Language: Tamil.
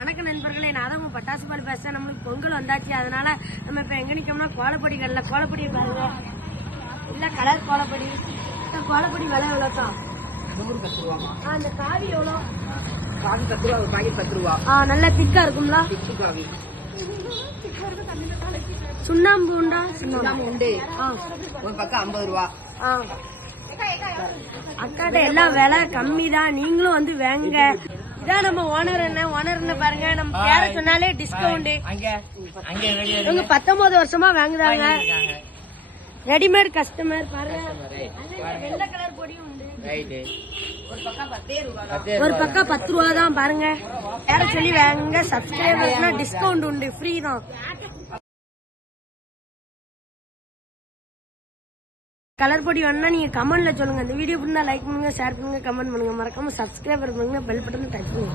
வணக்கம் நண்பர்களே, நான் தான் உங்க பட்டாசு பால் பேசுறேன். நம்மளுக்கு பொங்கல் வந்தாச்சு. அதனால நம்ம இப்ப எங்க நிக்கோம்னா கோலப்பொடி கடல. கோலப்பொடி பாருங்க, இல்ல கலர் கோலப்பொடி. கோலப்பொடி விலை எவ்வளோதான்? 10 ரூபாமா? அந்த காவி எவ்வளோ? காவி 10 ரூபா, ஒரு பாக்கெட் 10 ரூபா. நல்லா திக்கா இருக்கும்ல? திக்கு காவி. சுண்ணாம்பு உண்டா? சுண்ணாம்பு உண்டு. ஒரு பக்கம் 50 ரூபா. அக்காட்ட எல்லாம் விலை கம்மி தான், நீங்களும் வந்து வாங்க. இதான் நம்ம ஓனர் என்ன பாருங்க, நம்ம பேர சொன்னாலே டிஸ்கவுண்ட். இவங்க 19 வருஷமா வாங்குதாங்க. ரெடிமேட் கஸ்டமர் பாருங்க. வெள்ளை கலர் பொடியும் உண்டு. ஒரு பக்கம் 10 ரூபா தான் பாருங்க. பேர சொல்லி வாங்க. சப்ஸ்கிரைபர்ஸ்னா டிஸ்கவுண்ட் உண்டு, ஃப்ரீ தான். கலர் பொடி வேணும்னா நீங்க கமெண்ட்ல சொல்லுங்க. இந்த வீடியோ பிடிச்சா லைக் பண்ணுங்க, ஷேர் பண்ணுங்க, கமெண்ட் பண்ணுங்க. மறக்காம சப்ஸ்கிரைபர் பண்ணுங்க, பெல் பட்டன் டச் பண்ணுங்க.